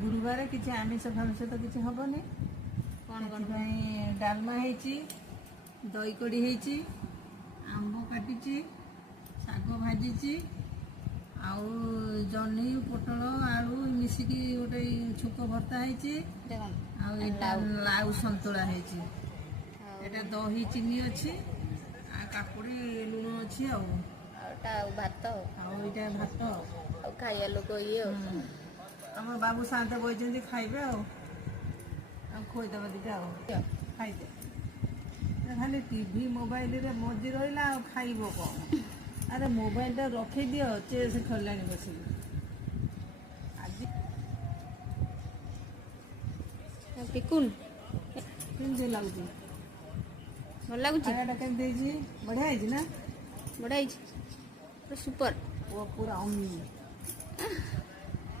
गुरुवार किसी आमिष फामिष तो किसी हेनी कौन डालमा है दही कड़ी है आंब काटी शाग भाजी आउ जह्नी पोटल आलू मिसिकी गोटे छुक भर्ता है लाउ संतुला है दही चीनी अच्छी काकुड़ी लुण अच्छी भात आईटा भात खाइया लोक ये आम बाबू शांत बही खाइबे खोईदेव दीटा खाइदे खाली टीवी मोबाइल रे मजी रहा खाइब कौन अरे मोबाइल टा रखी दियो चेस खेल बस पिकुन केमती लगुच भल लगुच केमती बढ़िया है ना बढ़िया सुपर वो पूरा